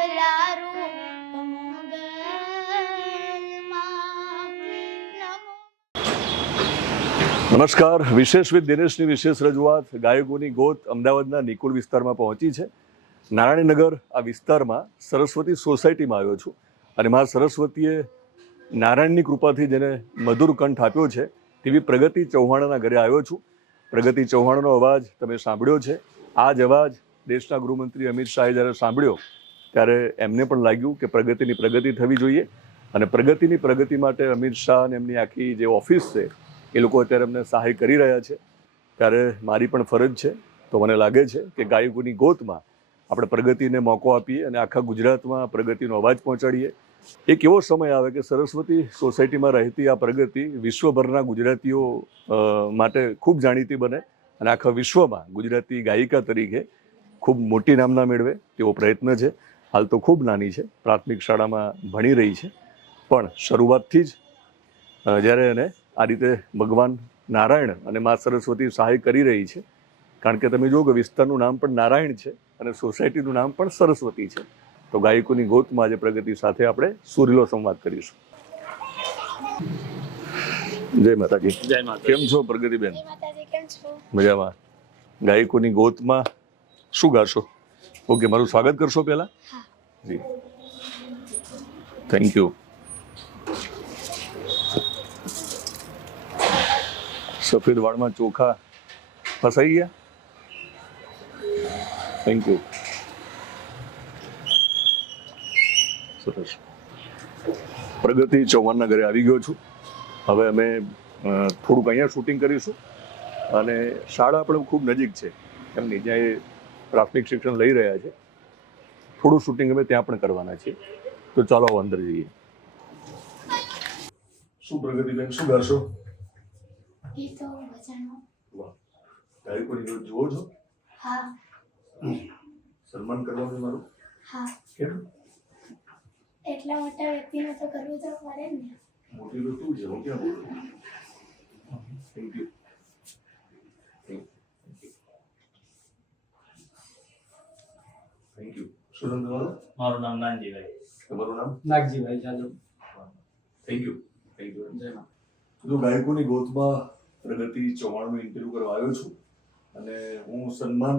મંગલા રૂપ મોગલમાં નમો. નમસ્કાર. વિશેષ વિથ દિનેશની વિશેષ રજૂઆત ગાયકોની ગોત અમદાવાદના નિકુલ વિસ્તારમાં પહોંચી છે. નારાયણનગર આ વિસ્તારમાં સરસ્વતી સોસાયટીમાં આવ્યો છું અને મા સરસ્વતીએ નારાયણની કૃપાથી જેને મધુર કંઠ આપ્યો છે તેવી પ્રગતિ ચૌહાણના ઘરે આવ્યો છું. પ્રગતિ ચૌહાણનો અવાજ તમે સાંભળ્યો છે. આ જ અવાજ દેશના ગૃહમંત્રી અમિત શાહે જ્યારે સાંભળ્યો ત્યારે એમને પણ લાગ્યું કે પ્રગતિની પ્રગતિ થવી જોઈએ અને પ્રગતિની પ્રગતિ માટે અમિત શાહ અને એમની આખી જે ઓફિસ છે એ લોકો અત્યારે અમને સહાય કરી રહ્યા છે. ત્યારે મારી પણ ફરજ છે. તો મને લાગે છે કે ગાયકોની ગોતમાં આપણે પ્રગતિને મોકો આપીએ અને આખા ગુજરાતમાં પ્રગતિનો અવાજ પહોંચાડીએ. એક એવો સમય આવે કે સરસ્વતી સોસાયટીમાં રહેતી આ પ્રગતિ વિશ્વભરના ગુજરાતીઓ માટે ખૂબ જાણીતી બને અને આખા વિશ્વમાં ગુજરાતી ગાયિકા તરીકે ખૂબ મોટી નામના મેળવે તેવો પ્રયત્ન છે. હાલ તો ખૂબ નાની છે, પ્રાથમિક શાળામાં ભણી રહી છે, પણ શરૂઆતથી જ જ્યારે એને આ રીતે ભગવાન નારાયણ અને મા સરસ્વતી સહાય કરી રહી છે. કારણ કે તમે જુઓ કે વિસ્તારનું નામ પણ નારાયણ છે અને સોસાયટીનું નામ પણ સરસ્વતી છે. તો ગાયકોની ગોતમાં આજે પ્રગતિ સાથે આપણે સુરીલો સંવાદ કરીશું. જય માતાજી. જય માતા. કેમ છો પ્રગતિબેન? જય માતાજી, કેમ છો? મજામાં. ગાયકોની ગોતમાં શું ગાશો? ઓકે, મારું સ્વાગત કરશો પહેલા? હા. જી, થેન્ક યુ. સફેદ વાળમાં ચોખા ફસાઈ ગયા. Thank you. સરસ. પ્રગતિ ચૌહાણના ઘરે આવી ગયો છું. હવે અમે થોડુંક અહીંયા શૂટિંગ કરીશું અને શાળા પણ ખૂબ નજીક છે એમની, જ્યાં એ પ્રાથમિક શિક્ષણ લઈ રહ્યા છે. થોડું શૂટિંગ અમે ત્યાં પણ કરવાના છીએ. તો ચાલો અંદર જઈએ. શું પ્રગતિબેન, શું ગાશો? ગીતો ભજનો. વાહ, ગાયકોની ગોત જુઓ છો? હા. સન્માન કરવાનું મારું. હા, કેમ? એટલા મોટા વ્યક્તિને તો કરવું તો પડે ને. મોટી તો તું છે, હું ક્યાં બોલું? Thank you. Thank you. શું નામ તમારું? મારું નામ નાનજીભાઈ. તમારું નામ? Nagjibhai Jadav. Thank you. Thank you. જય મા. તો ગાયકોની ગોતમાં પ્રગતિ ચૌહાણનું ઇન્ટરવ્યુ કરવા આવ્યો છું અને હું સન્માન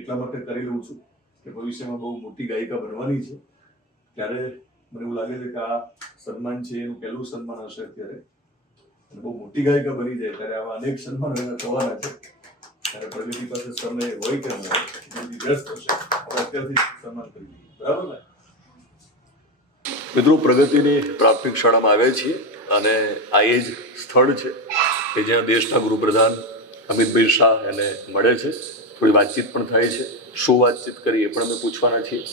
એટલા માટે કરી લઉં છું કે ભવિષ્યમાં બહુ મોટી ગાયિકા બનવાની છે. ત્યારે મને એવું લાગે છે કે આ સન્માન છે એનું પહેલું સન્માન હશે અત્યારે. અને બહુ મોટી ગાયિકા બની જાય ત્યારે આવા અનેક સન્માન એના થવાના છે. ત્યારે પ્રગતિ પાસે સમય હોય કે ન હોય, બધી વ્યસ્ત હશે, આપણે અત્યારથી સન્માન કરી દઈએ. બરાબર ને? મિત્રો, પ્રગતિની પ્રાથમિક શાળામાં આવ્યા છીએ અને આ એ જ સ્થળ છે કે જ્યાં દેશના ગૃહપ્રધાન અમિતભાઈ શાહ એને મળે છે. થોડી વાતચીત પણ થાય છે. શું વાતચીત કરી એ પણ અમે પૂછવાના છીએ.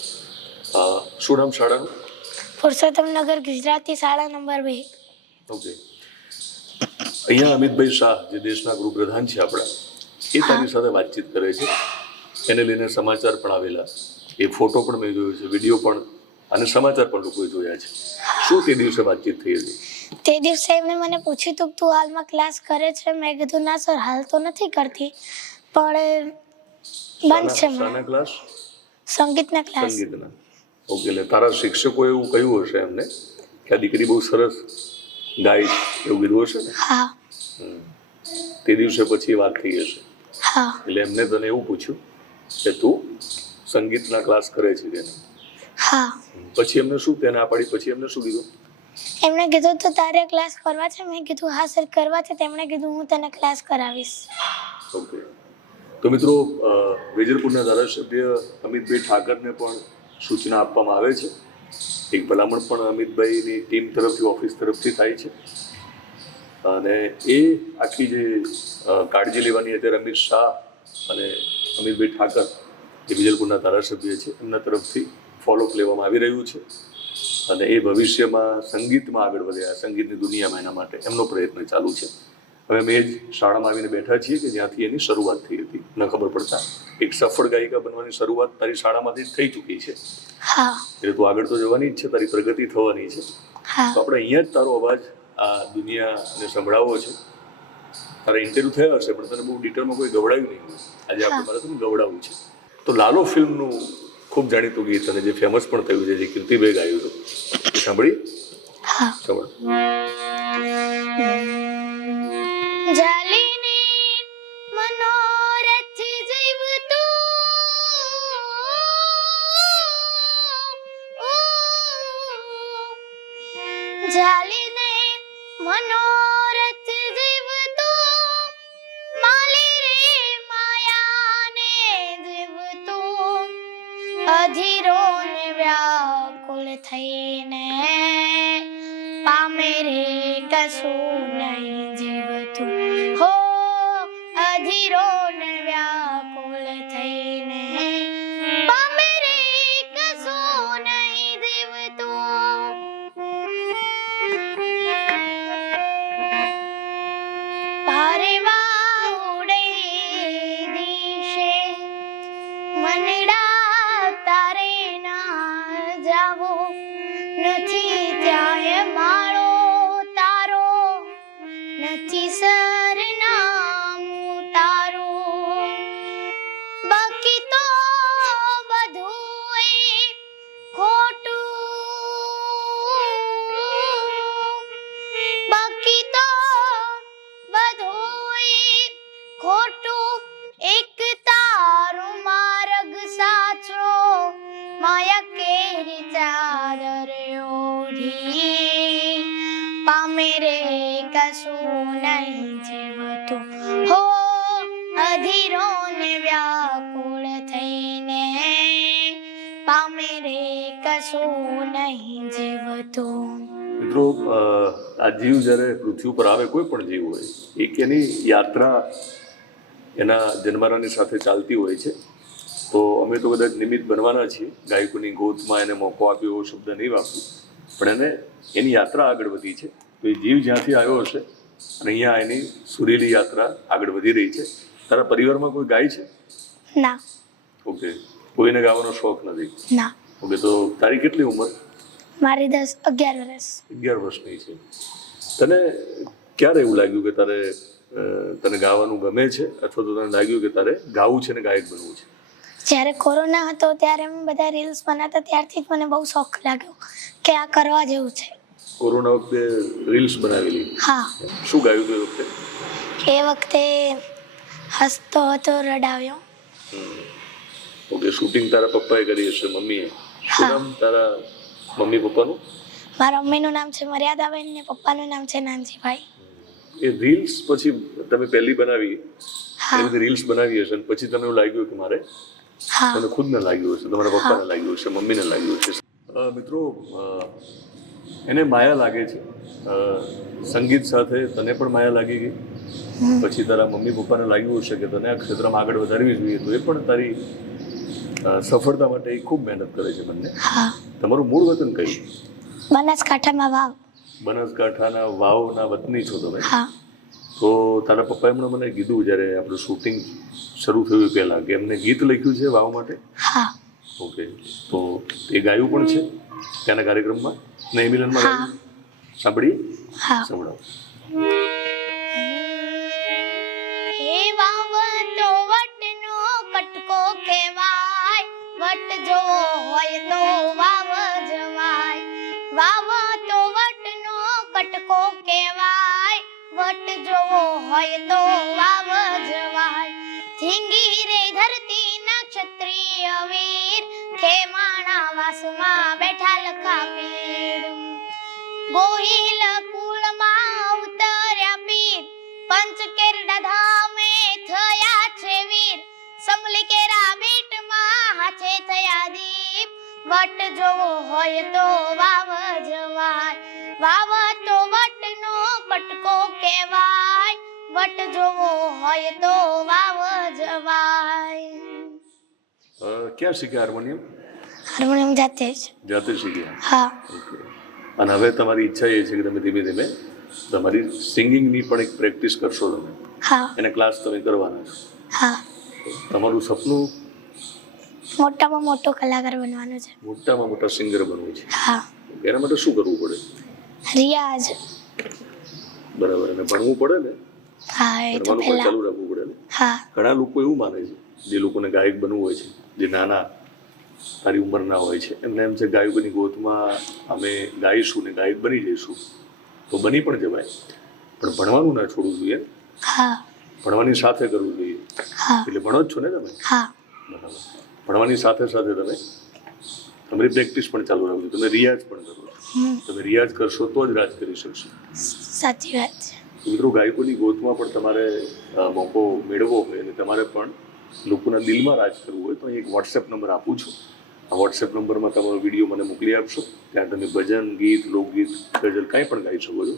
શું નામ શાળાનું? પુરુષોત્તમનગર ગુજરાતી શાળા નંબર 2. ઓકે. અહીંયા અમિતભાઈ શાહ જે દેશના ગૃહપ્રધાન છે આપણા, એ તારી સાથે વાતચીત કરે છે. એને લઈને સમાચાર પણ આવેલા, એ ફોટો પણ મેં જોયો છે, વિડીયો પણ અને સમાચાર પણ લોકોએ જોયા છે. શું તે દિવસે વાતચીત થઈ હતી? તે દિવસે એમણે મને પૂછ્યું તું તું હાલમાં ક્લાસ કરે છે? મેં કીધું ના સર, હાલ તો નથી કરતી, પણ બંધ છે. શાના ક્લાસ? સંગીતના ક્લાસ. સંગીતના. ઓકે. એટલે તારા શિક્ષકો એવું કહ્યું હશે એમને કે આ દીકરી બહુ સરસ ગાય છે, એવું કીધું હશે ને? હા. તે દિવસે પછી વાત થઈ હશે. હા. એટલે એમને તને એવું પૂછ્યું કે તું સંગીતના ક્લાસ કરે છે તેને? હા. પછી એમને શું તેને આ પાડી? પછી એમને શું કીધું? એમણે કીધું તો તારે ક્લાસ કરવા છે? મેં કીધું હા સર, કરવા છે. તેમણે કીધું હું તને ક્લાસ કરાવીશ. ઓકે. તો મિત્રો, વેજલપુરના ધારાસભ્ય અમિતભાઈ ઠાકરને પણ સૂચના આપવામાં આવે છે. એક ભલામણ પણ અમિતભાઈની ટીમ તરફથી, ઓફિસ તરફથી થાય છે અને એ આખી જે કાળજી લેવાની અત્યારે અમિત શાહ અને અમિતભાઈ ઠાકર જે વેજલપુરના ધારાસભ્ય છે એમના તરફથી ફોલોઅપ લેવામાં આવી રહ્યું છે અને એ ભવિષ્યમાં સંગીતમાં આગળ વધે, સંગીતની દુનિયામાં, એના માટે એમનો પ્રયત્ન ચાલુ છે. હવે અમે એ જ શાળામાં આવીને બેઠા છીએ કે જ્યાંથી એની શરૂઆત થઈ હતી. ન ખબર પડતા એક સફળ ગાયિકા બનવાની શરૂઆત તારી શાળામાંથી જ થઈ ચૂકી છે. હા. એટલે તું આગળ તો જવાની જ છે, તારી પ્રગતિ થવાની છે. હા. તો આપણે અહીંયા જ તારો અવાજ આ દુનિયાને સંભળાવવો છે. તારા ઇન્ટરવ્યુ થયા હશે પણ તને બહુ ડિટેલમાં કોઈ ગવડાવ્યું નહીં. આજે આપણે મારે તમને ગવડાવવું છે. તો લાલો ફિલ્મનું ખૂબ જાણીતું ગીત અને જે ફેમસ પણ થયું છે, જે કીર્તિભાઈ ગાયું હતું, એ સાંભળી? હા. સાંભળો. જાલીને મનોરથ જીવતું જાલીને મનોરથ જીવતું માલી રે માયાને જીવતું અધીરો ને વ્યાકુળ થઈને પામે રે કશું નહીં જીવતું હો અધીરો ને વ્યાકુળ થઈને પામે રે કશું નહીં જીવતું પારેવા ઉડે દિશે મનડા તારે ના જાવો નથી ત્યાંય માળો તારો નથી સરનામું તારું બાકી તો બધું ખોટું બાકી તો બધું ખોટું એક તારું માર્ગ સાચો માયા કેરી ચાદર ઓઢી પામે રે કશું નહીં જીવતું હો અધીરો ને વ્યાકુળ થઈને પામે રે કશું નહીં જીવતું. મિત્રો, આ જીવ જ્યારે પૃથ્વી ઉપર આવે, કોઈ પણ જીવ હોય, એક એની યાત્રા એના જન્મારાની સાથે ચાલતી હોય છે. તો અમે તો કદાચ નિમિત્ત બનવાના છીએ, ગાયકોની ગોતમાં એને મોકો આપ્યો એવો શબ્દ નહીં વાપરું, પણ એની યાત્રા આગળ વધી છે. તો એ જીવ જ્યાંથી આવ્યો હશે અને અહીંયા એની સુરીલી યાત્રા આગળ વધી રહી છે. તારા પરિવારમાં કોઈ ગાય છે? ના. ઓકે. કોઈને ગાવાનો શોખ નથી? ના. ઓકે. તો તારી કેટલી ઉંમર? મારી 11 વર્ષ. 11 વર્ષની છે. તને ક્યારે એવું લાગ્યું કે તને ગાવાનું ગમે છે, અથવા તો તને લાગ્યું કે તારે ગાવું છે ને ગાયક બનવું છે? જ્યારે કોરોના હતો ત્યારે અમે બધા રીલ્સ બનાવતા, ત્યારથી જ મને બહુ શોખ લાગ્યો કે આ કરવા જેવું છે. કોરોના વખતે રીલ્સ બનાવેલી? હા. શું ગાયું હતું એ વખતે? એ વખતે હસતો હતો રડાવ્યો. ઓકે. શૂટિંગ તારા પપ્પાએ કરી હશે, મમ્મીએ? શું નામ તારા મમ્મી પપ્પાનું? મારા મમ્મીનું નામ છે મર્યાદાબેન ને પપ્પાનું નામ છે નાનજીભાઈ. એ રીલ્સ પછી તમે પહેલી બનાવી, હા. એ બધી રીલ્સ બનાવી હશે, અને પછી તમને એવું લાગ્યું કે મારે, હા. તમને ખુદને લાગ્યું હશે, તમારા પપ્પાને લાગ્યું હશે, મમ્મીને લાગ્યું હશે. મિત્રો, એને માયા લાગે છે સંગીત સાથે. તને પણ માયા લાગી ગઈ, પછી તારા મમ્મી પપ્પાને લાગ્યું હશે કે તને આ ક્ષેત્રમાં આગળ વધારવી જોઈએ, તો એ પણ તારી સફળતા માટે એ ખૂબ મહેનત કરે છે બંને. હા. તમારું મૂળ વતન કયું? બનાસકાંઠામાં વાવ. બનાસકાંઠાના વાવના વતની છો તમે? હા. તો તારા પપ્પાએ હમણાં મને કીધું જ્યારે આપણું શૂટિંગ શરૂ થયું પહેલાં કે એમને ગીત લખ્યું છે વાવ માટે? હા. ઓકે. તો એ ગાયું પણ છે ત્યાંના કાર્યક્રમમાં, નહીં મિલનમાં ગાયું? સાંભળીએ? હા. સંભળાવો. હે વાવ તો વટનો કટકો કહેવાય, વટ જો હોય તો વાવ જવાય. વાવ તો વટનો કટકો કહેવાય, વટ જો હોય તો વાવ જવાય. ધીંગી રે ધરતી ના ક્ષત્રિય વીર, ખેમાણા વાસમાં બેઠા લખા પીર. ગોહિલ કુળમાં અવતર્યા પીર, પંચકેરડા ધામે થયા છે વીર. સમલી કેરા બેટમાં હાથે થયા દીપ, વટ જોવો હોય તો વાવ જવાય. વાવ તો વટનો કટકો કહેવાય, વટ જોવો હોય તો વાવ જવાય. ક્યાં શીખ્યા હાર્મોનિયમ? હાર્મોનિયમ જાતે જ. જાતે શીખ્યા? હા. ઓકે. અને હવે તમારી ઈચ્છા એ છે કે તમે ધીમે ધીમે તમારી સિંગિંગની પણ એક પ્રેક્ટિસ કરશો તમે? હા. એને ક્લાસ તમે કરવાના છો? હા. તમારું સપનું? મોટામાં મોટો કલાકાર બનવાનો છે. મોટામાં મોટા સિંગર બનવું છે? હા. એના માટે શું કરવું પડે? રિયાઝ. બરાબર. અને ભણવું પડે ને? હા, એ તો ભણવાનું પણ પહેલા. ચાલુ રાખવું પડે ને? હા. ઘણા લોકો એવું માને છે, જે લોકોને ગાયક બનવું હોય છે, જે નાના તારી ઉંમરના હોય છે, એમને એમ છે ગાયકોની ગોતમાં અમે ગાઈશું ને ગાયક બની જઈશું, તો બની પણ જવાય, પણ ભણવાનું ના છોડવું જોઈએ, હા ભણવાની સાથે કરવું જોઈએ. હા એટલે ભણો જ છો ને તમે? હા બરાબર. ભણવાની સાથે સાથે તમે તમારી પ્રેક્ટિસ પણ ચાલુ રાખજો, તમે રિયાઝ પણ કરો. તમે રિયાઝ કરશો તો જ રાજ કરી શકશો. સાચી વાત છે. મિત્રો, ગાયકોની ગોતમાં પણ તમારે મોકો મેળવવો હોય અને તમારે પણ લોકોના દિલમાં રાજ કરવું હોય તો અહીં એક વોટ્સએપ નંબર આપું છું. આ વોટ્સએપ નંબરમાં તમારો વિડીયો મને મોકલી આપશો. ત્યાં તમે ભજન, ગીત, લોકગીત, ગઝલ કાંઈ પણ ગાઈ શકો છો.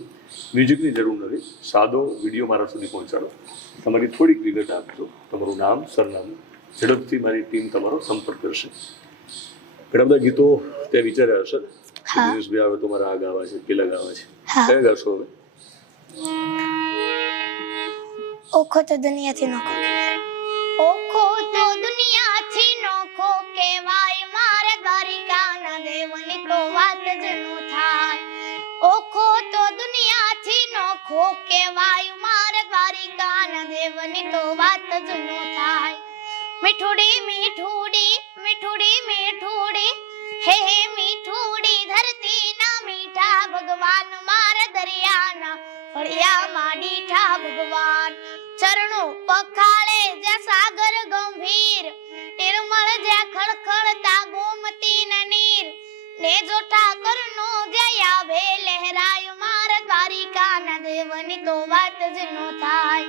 મ્યુઝિકની જરૂર નથી, સાદો વિડીયો મારા સુધી પહોંચાડો. તમારી થોડીક વિગત આપજો, તમારું નામ, સરનામું. ઝડપથી મારી ટીમ તમારો સંપર્ક કરશે. ઘણા બધા ગીતો ત્યાં વિચાર્યા હશે. દિનેશભાઈ આવે તો મારા આ ગાવા છે, પેલા ગાવા છે, કયા ગાશો હવે? ઓખો તો દુનિયાથી નોખો કહેવાય. ઓખો તો દુનિયાથી નોખો કહેવાય, મારે દ્વારિકાના દેવની તો વાત જ ન થાય. ઓખો તો દુનિયાથી નોખો કહેવાય, મારે દ્વારિકાના દેવની તો વાત જ ન થાય. મીઠુડી મીઠુડી મીઠુડી મીઠુડી હે હે મીઠુડી ધરતીના મીઠા ભગવાન, મારે દરિયાના ફળિયામાં ડીઠા ભગવાન. ચરણો પખાળે જે સાગર ગંભીર, નિર્મળ જે ખળખળતા ગોમતી નીર, ને જો ઠાકરનો જય આવે લહેરાય, મારે દ્વારિકાના દેવની તો વાત જ ન થાય.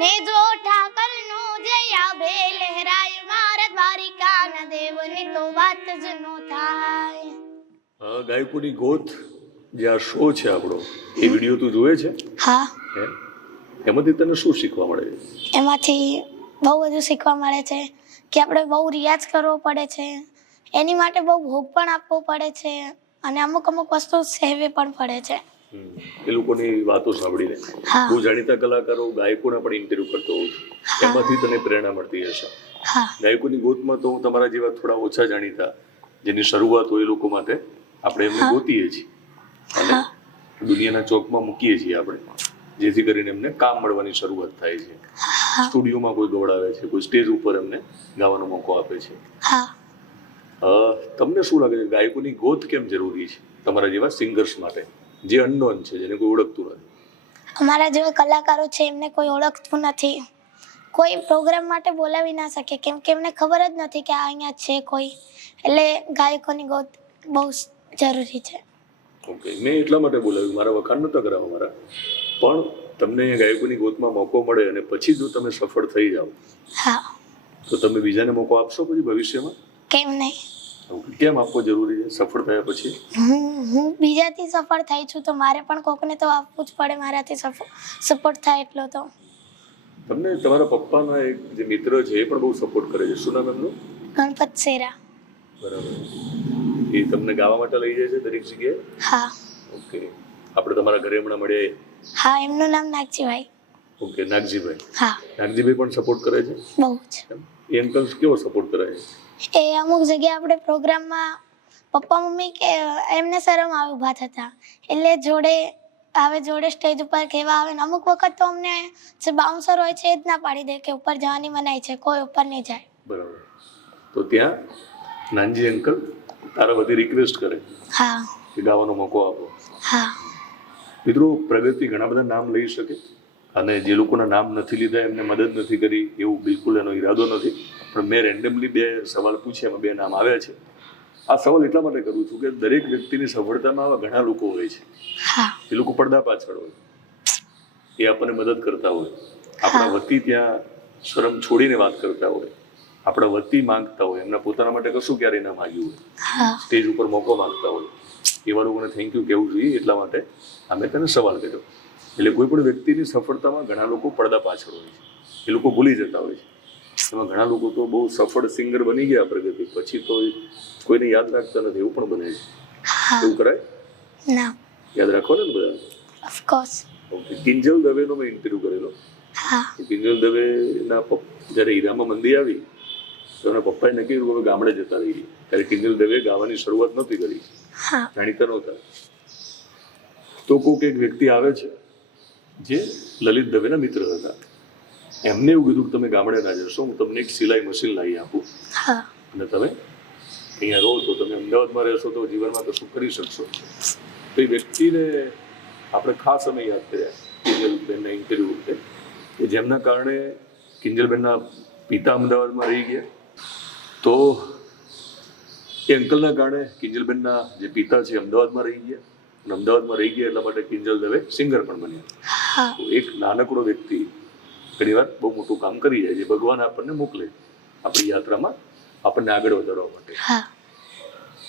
ને જો ઠાકરનો જય આવે લહેરાય, મારે દ્વારિકાના દેવની તો વાત જ ન થાય. ગાયકોની ગોત જે આ શો છે આપણો, એ વિડીયો તું જોયે છે? હા. એમાંથી તને શું શીખવા મળે છે? એમાંથી બહુ બધું શીખવા મળે છે કે આપણે બહુ રિયાઝ કરવો પડે છે, એની માટે બહુ ભોગ પણ આપવો પડે છે, અને અમુક વસ્તુ સહેવી પણ પડે છે. એ લોકોની વાતો સાંભળીને હું જાણીતા કલાકારો, ગાયકોના પણ ઇન્ટરવ્યુ કરતો હોઉં છું, એમાંથી તને પ્રેરણા મળતી હશે. ગાયકોની ગોતમાં તો હું તમારા જેવા થોડા ઓછા જાણીતા, જેની શરૂઆત હોય એ લોકો માટે આપણે એમને ગોતીએ છીએ અને દુનિયાના ચોકમાં મૂકીએ છીએ આપણે, જેથી કરીને એમને કામ મળવાની શરૂઆત થાય છે. સ્ટુડિયોમાં કોઈ ગવડાવે છે, કોઈ સ્ટેજ ઉપર એમને ગાવાનો મોકો આપે છે. તમને શું લાગે છે ગાયકોની ગોત કેમ જરૂરી છે તમારા જેવા સિંગર્સ માટે, જે અનનોન છે, જેને કોઈ ઓળખતું નથી? અમારા જેવા કલાકારો છે, એમને કોઈ ઓળખતું નથી, કોઈ પ્રોગ્રામ માટે બોલાવી ના શકે, કેમ કે એમને ખબર જ નથી કે આ અહીંયા છે કોઈ. એટલે ગાયકોની ગોત બહુ જરૂરી છે. ઓકે, મેં એટલા માટે બોલાવ્યું, મારા વખાણ નહોતા કરાવવા મારા, પણ તમને ગાયકોની ગોતમાં મોકો મળે અને પછી જો તમે સફળ થઈ જાઓ, તો તમે બીજાને મોકો આપશો પછી ભવિષ્યમાં? કેમ નહીં? કેમ આપવો જરૂરી છે સફળ થયા પછી? હું બીજાથી સફળ થઈ છું તો મારે પણ કોકને તો આપવું જ પડે, મારાથી સપોર્ટ થાય એટલો તો. તમને તમારા પપ્પાના એક જે મિત્ર છે એ પણ બહુ સપોર્ટ કરે છે, શું નામ એમનું? ગણપત સેરા. બરાબર. એ તમને ગાવા માટે લઈ જાય છે દરેક જગ્યાએ? હા. ઓકે. આપણે તમારા ઘરે હમણાં મળ્યા? હા, એમનું નામ નાગજીભાઈ. ઓકે, નાગજીભાઈ. હા. નાગજીભાઈ પણ સપોર્ટ કરે છે? બહુ જ. એ અંકલ કેવો સપોર્ટ કરે છે? એ અમુક જગ્યાએ આપણે પ્રોગ્રામમાં પપ્પા મમ્મી કે એમને શરમ આવે ઊભા થતા, એટલે જોડે સ્ટેજ ઉપર કહેવા આવે ને અમુક વખત તો અમને જે બાઉન્સર હોય છે એ જ ના પાડી દે કે ઉપર જવાની મનાઈ છે, કોઈ ઉપર નહીં જાય. બરાબર. તો ત્યાં નાનજી અંકલ તારા બધી રિક્વેસ્ટ કરે કે ગાવાનો મોકો આપો. મિત્રો, પ્રગતિ ઘણા બધા નામ લઈ શકે અને જે લોકોના નામ નથી લીધા એમને મદદ નથી કરી એવું બિલકુલ એનો ઈરાદો નથી, પણ મેં રેન્ડમલી 2 સવાલ પૂછ્યા, એમાં 2 નામ આવ્યા છે. આ સવાલ એટલા માટે કરું છું કે દરેક વ્યક્તિની સફળતામાં આવા ઘણા લોકો હોય છે. એ લોકો પડદા પાછળ હોય, એ આપણને મદદ કરતા હોય, આપણા વતી ત્યાં શરમ છોડીને વાત કરતા હોય, આપણા વતી માંગતા હોય, એમના પોતાના માટે કશું ક્યારેય ના માંગ્યું હોય, સ્ટેજ ઉપર મોકો માંગતા હોય, એવા લોકોને થેન્ક યુ કહેવું જોઈએ. એટલા માટે અમે તને સવાલ કર્યો. એટલે કોઈ પણ વ્યક્તિની સફળતામાં ઘણા લોકો પડદા પાછળ હોય છે, એ લોકો ભૂલી જતા હોય છે. એમાં ઘણા લોકો તો બહુ સફળ સિંગર બની ગયા પ્રગતિ પછી તો કોઈને યાદ રાખતા નથી, એવું પણ બને છે. એવું કરાય? ના. યાદ રાખો ને બધા. ઓફકોર્સ. ઓકે. કિંજલ દવેનો મેં ઇન્ટરવ્યુ કરેલો. કિંજલ દવેના જ્યારે હીરામાં મંદી આવી તો એના પપ્પાએ નક્કી કર્યું કે ગામડે જતા રહીએ. ત્યારે કિંજલ દવે ગાવાની શરૂઆત નહોતી કરી, જાણીતા નહોતા. તો કોઈક એક વ્યક્તિ આવે છે જે લલિત દવેના મિત્ર હતા. એમને એવું કીધું કે તમે ગામડે ના જશો, હું તમને એક સિલાઈ મશીન લાવી આપું અને તમે અહીંયા રહો તો તમે અમદાવાદમાં રહેશો તો જીવનમાં કશું કરી શકશો. તો એ વ્યક્તિને આપણે ખાસ અમે યાદ કર્યા કિંજલબેનના ઇન્ટરવ્યૂ વખતે કે જેમના કારણે કિંજલબેનના પિતા અમદાવાદમાં રહી ગયા. તો એ અંકલના કારણે કિંજલબેનના જે પિતા છે અમદાવાદમાં રહી ગયા અને અમદાવાદમાં રહી ગયા એટલા માટે કિંજલ દવે સિંગર પણ બન્યા. હા તો એક નાનકડો વ્યક્તિ ઘણી વાર બહુ મોટું કામ કરી જાય છે. ભગવાન આપણને મોકલે આપણી યાત્રામાં આપણને આગળ વધારવા માટે. હા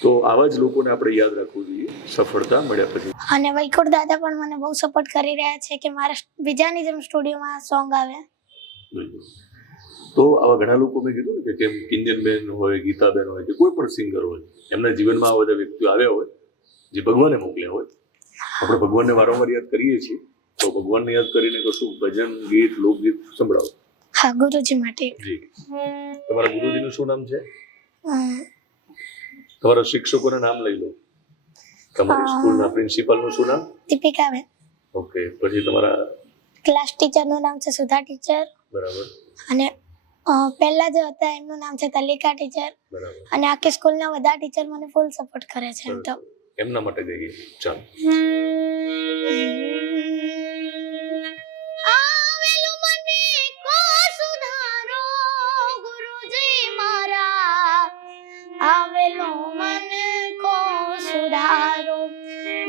તો આવા જ લોકોને આપણે યાદ રાખવું જોઈએ સફળતા મળ્યા પછી. અને વૈકુંઠ દાદા પણ મને બહુ સપોર્ટ કરી રહ્યા છે કે મારા બીજાની જેમ સ્ટુડિયોમાં સોંગ આવે. બિલકુલ. તો આવા ઘણા લોકો મેં કીધું ને કે કેમ કિંજલબેન હોય, ગીતાબેન હોય કે કોઈ પણ સિંગર હોય, એમના જીવનમાં આવા બધા વ્યક્તિઓ આવ્યા હોય જે ભગવાને મોકલ્યા હોય. આપણે ભગવાનને વારંવાર યાદ કરીએ છીએ તો ભગવાનને યાદ કરીને કશું ભજન, ગીત, લોકગીત સંભળાવો. હા ગુરુજી માટે. જી. તમારા ગુરુજીનું શું નામ છે? અમ, તમારા શિક્ષકોના નામ લઈ લો. તમારી સ્કૂલના પ્રિન્સિપાલનું શું નામ? દીપિકાબેન. ઓકે. પછી તમારા ક્લાસ ટીચરનું નામ છે સુધા ટીચર. બરાબર અને પહેલા જે હતા એમનું નામ છે તલિકા ટીચર. બરાબર. અને આખી સ્કૂલના બધા ટીચર મને ફૂલ સપોર્ટ કરે છે એમ તો. એમના માટે જઈએ. ચાલો. આવેલું મને કો સુધારો ગુરુજી મારા, આવેલો મને કો સુધારો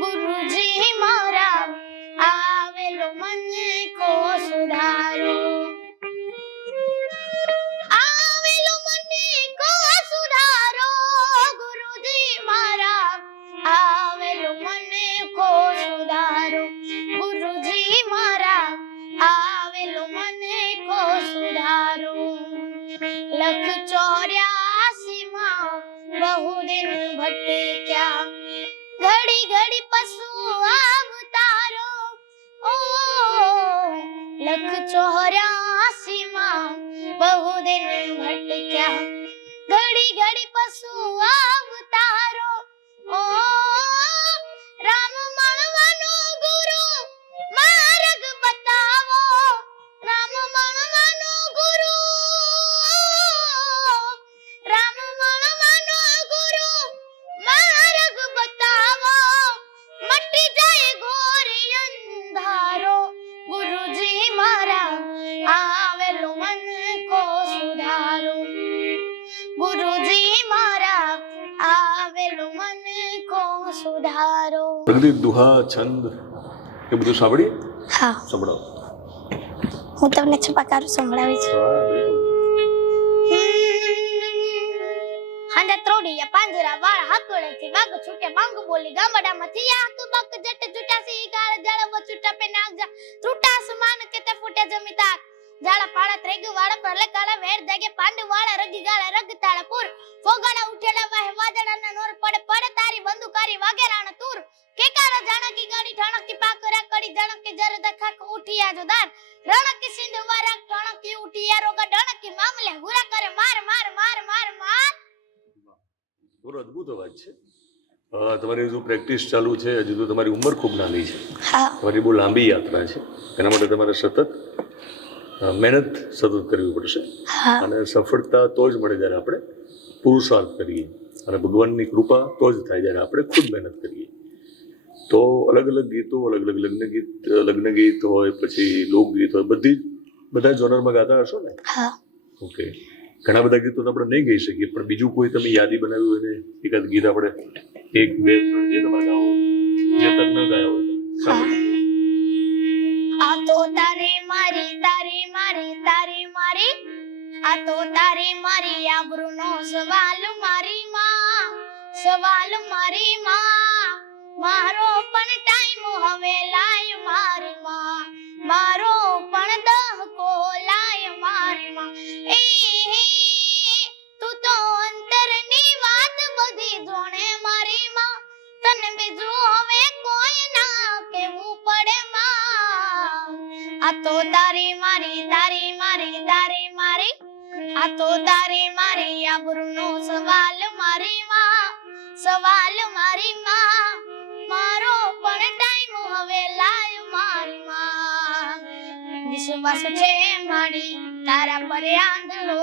ગુરુજી મારા, આવેલો મને કો સુધારો, આવેલો મને કો સુધારો ગુરુજી મારા, આવેલો મને કો સુધારો ગુરુજી મારા, આવેલો મને કો સુધારો. લખ 84 માં બહુ દિન ભટક્યા, ઘડી ઘડી પશુ અવતારો. ઓ લખ 84 માં બહુ દિન ભટક્યા, ઘડી ઘડી પશુ અવતારો. ઓ રામ મળવાનો ગુરુ માર્ગ બતાવો, રામ મળવાનો ગુરુ, રામ મળવાનો ગુરુ માર્ગ બતાવો, મટી જાય ઘોર અંધારો ગુરુજી મારા, આવેલો મન કો સુધારો ગુરુજી મારા, આવેલો મન કો સુધારો. પ્રગતિ દુહા, છંદ એ બધું સાંભળીએ. હા સંભળાવો. હું તમને છપાકારું સંભળાવી છું. હા, બિલકુલ. હાંડા ત્રોડિયા પાંજરા વાળા હકળેથી વાગ છૂટે બાંગ બોલી ગામડામાંથી આક બક જટ જુટાસી ગાળ જળવ છૂટા પે નાગજા ત્રુટા સમાન કેતે ફૂટે જમીતા જાળા પાળા ત્રેગ વાળા પ્રલે કાળા વેર જાગે પાંડ વાળા રગી ગાળા રગ તાળા પૂર ફોગાડા ઉઠેલા વાહે વાદળાના નોર પડે પડે તારી બંદુકારી વાગે રાણ તૂર કેકારા જાણકી ગાડી ઠણકી પાકરા કડી જણકી જરદ ખાક ઉઠિયા જોદાર રણકી સિંધ વારા ઠણકી ઉઠિયા રોગા ડણકી મામલે હુરા કરે માર માર માર માર માર. બહુ અદભુત અવાજ છે. તમારી હજુ પ્રેક્ટિસ ચાલુ છે, હજુ તો તમારી ઉંમર ખૂબ નાની છે, હા તમારી બહુ લાંબી યાત્રા છે. એના માટે તમારે સતત મહેનત સતત કરવી પડશે. હા અને સફળતા તો જ મળે જ્યારે આપણે પુરુષાર્થ કરીએ અને ભગવાનની કૃપા તો જ થાય જ્યારે આપણે ખુદ મહેનત કરીએ. તો અલગ અલગ ગીતો, અલગ અલગ લગ્ન ગીત હોય, પછી લોકગીત હોય, બધા જોનરમાં ગાતા હશો ને? હા ઓકે. ઘણા બધા ગીતો તો આપણે નહીં ગાઈ શકીએ, પણ બીજું કોઈ તમે યાદી બનાવ્યું હોય ને એકાદ ગીત આપણે 1, 2, 3 જે તમારે ગાવું જે તક ન ગાયા હોય તમે સાંભળો. આ તો તારી મારી તારી મારી તારી મારી, આ તો તારી મારી આબરૂનો સવાલ મારી માં, સવાલ મારી માં, મારો પણ ટાઈમ હવે લાય મારી માં, મારો પણ દહકો લાય મારી માં. એ તું તો અંતરની વાત બધી જોણે મારી માં, તને બીજું હવે કોઈ ના કેવું પડે માં. આ તો તારી મારી તારી મારી તારી મારી, આ તો તારી મારી આબરૂનો સવાલ મારી માં, સવાલ મારી માં, મારો પણ ટાઈમ હવે લાય મારી માં. વિશ્વાસ છે મારી તારા પર આંધળો,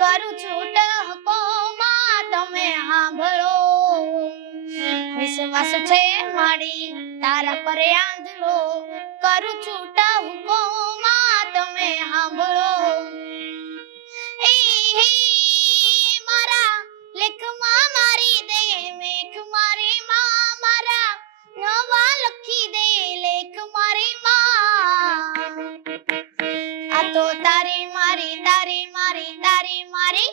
કરું છું ટહકો માં તમે સાંભળો, વિશ્વાસ છે મારી તારા પર આંધળો, કરું છૂટા હુકમમાં તમે સાંભળો. મારા લેખમાં મારી દે મેઘ મારી માં, મારા નવા લખી દે લેખ મારી માં. આ તો તારી મારી તારી મારી તારી મારી,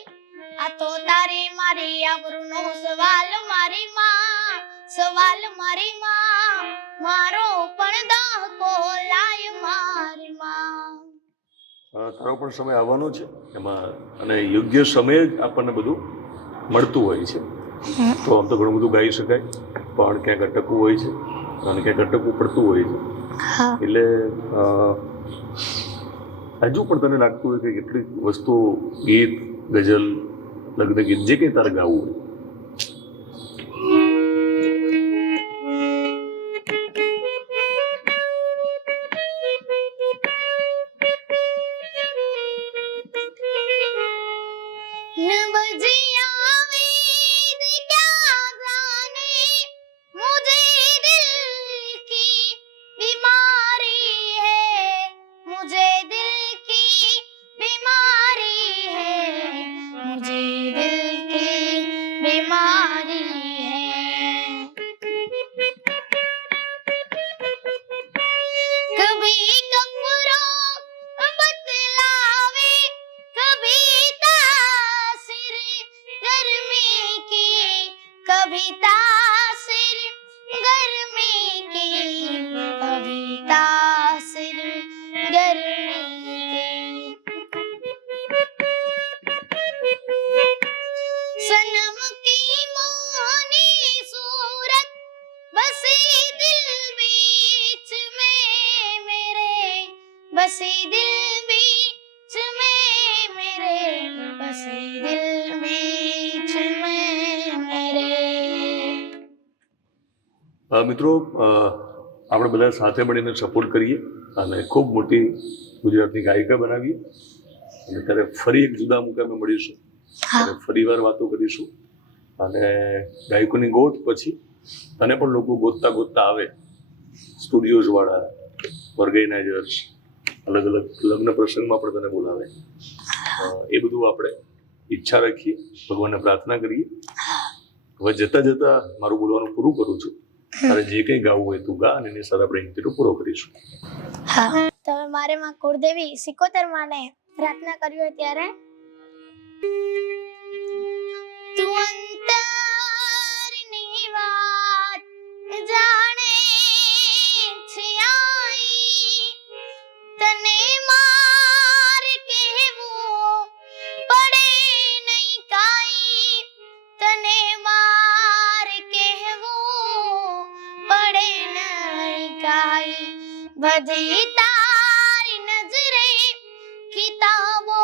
આ તો તારી મારી આબરૂનો સવાલ મારી માં, સવાલ મારી માં. મારો પણ દાહકો લાય મારી માં. તારો પણ સમય આવવાનો છે એમાં, અને યોગ્ય સમયે જ આપણને બધું મળતું હોય છે. તો આમ તો ઘણું બધું ગાઈ શકાય, પણ ક્યાંક અટકવું હોય છે અને ક્યાંક અટકવું પડતું હોય છે. એટલે હજુ પણ તને લાગતું હોય કે કેટલીક વસ્તુઓ, ગીત, ગઝલ, લગ્ન ગીત, જે કંઈ તારે ગાવું હોય, बसे दिल बीच में मेरे, बसे दिल बीच में मेरे. મિત્રો, આપણે બધા સાથે મળીને સપોર્ટ કરીએ અને ખૂબ મોટી ગુજરાતની ગાયિકા બનાવીએ. અને ત્યારે ફરી એક જુદા મુકામે મળીશું અને ફરી વાર વાતો કરીશું. અને ગાયકોની ગોત પછી તને પણ લોકો ગોતતા ગોતતા આવે, સ્ટુડિયોઝ વાળા, ઓર્ગેનાઇઝર્સ, અલગ અલગ લગ્ન પ્રસંગમાં પણ તને બોલાવે. એ બધું આપણે ઈચ્છા રાખીએ, ભગવાનને પ્રાર્થના કરીએ. હવે જતા જતા મારું બોલવાનું પૂરું કરું છું. તારે જે કંઈ ગાવું હોય તું ગા, અને એની સાથે આપણે ઇન્ટરવ્યુ પૂરો કરીશું. હા, તમે મારે માં કુળદેવી સિકોતર માને પ્રાર્થના કરી હોય ત્યારે તું અંતરની વાત જાણે છે આઈ, તને માર કહેવું પડે નહીં કાઈ, તને માર કહેવું પડે નહીં કાઈ. બધી તારી નજરે કિતાબો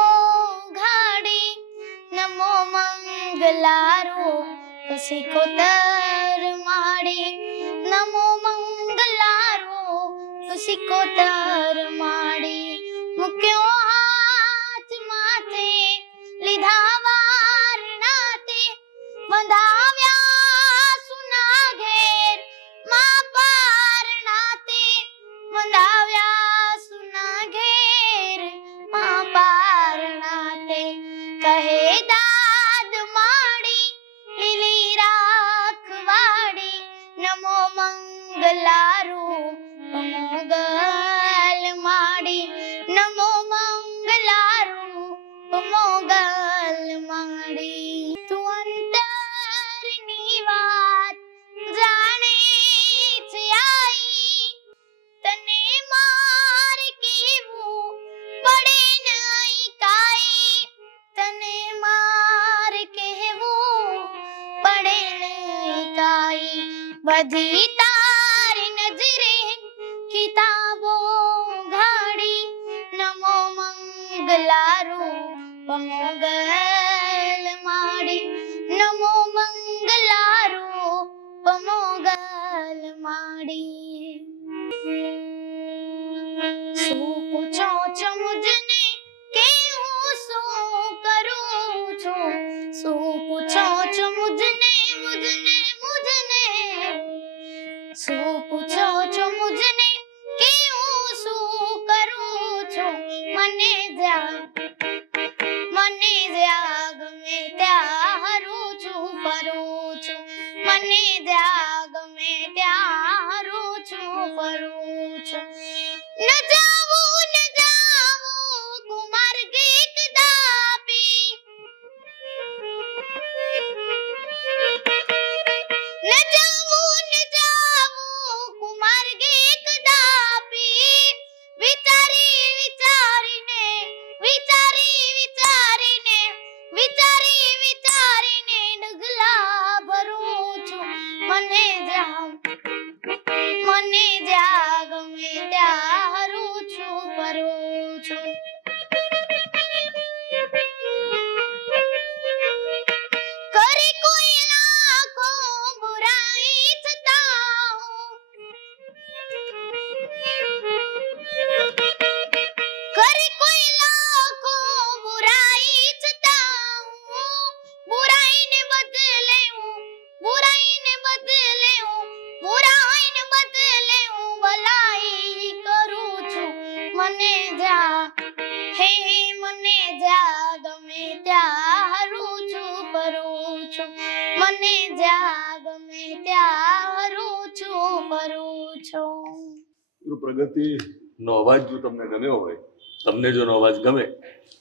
ઘાડી, નમો મંગલારો સિકોતર માડી, નમો મંગલારો સિકોતર માડી. મૂક્યો હાથ માથે લીધા વાર નાતે, બંધાવ્યા સુના ઘેર માં પાર નાતે, બંધાવ્યા સુના ઘેર માં પાર નાતે. કહે દાદ માડી લીલી રાખવાડી, નમો મંગલારો મોગલ માડી, નમો મંગલારો મોગલ માડી. તું અંતરની વાત જાણે છે આઈ, તને માર કહેવું પડે નહીં કાઈ, તને માર કહેવું પડે નહીં કાઈ. બધી તારી નજરે કિતાબો ઘાડી, નમો મંગલારો મોગલ માડી, નમો મંગલારો મોગલ માડી. શું પૂછો છો મુझने કે હું શું કરું છું, શું પૂછો છો રામ મને જ્યાં ગમે ત્યાં હરું છું ફરું છું કરે કોઈ લાખો બુરાઈ છતાં કરે કોઈ લાખો બુરાઈ છતાં બુરાઈને બદલે બુરાઈને બદલે હું ભલાઈ કરું છું મને જ્યાં મને જ્યાં ગમે ત્યાં હરું છું ફરું છું મને જ્યાં ગમે ત્યાં હરું છું ફરું છું પ્રગતિનો અવાજ જો તમને ગમ્યો હોય, તમને જો અવાજ ગમે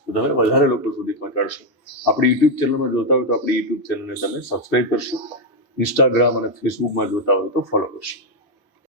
તો તમે વધારે લોકો સુધી પહોંચાડશો. આપણી યુટ્યુબ ચેનલમાં જોતા હોય તો આપણી યુટ્યુબ ચેનલને તમે સબસ્ક્રાઇબ કરશો. ઇન્સ્ટાગ્રામ અને ફેસબુકમાં જોતા હોય તો ફોલો કરશો.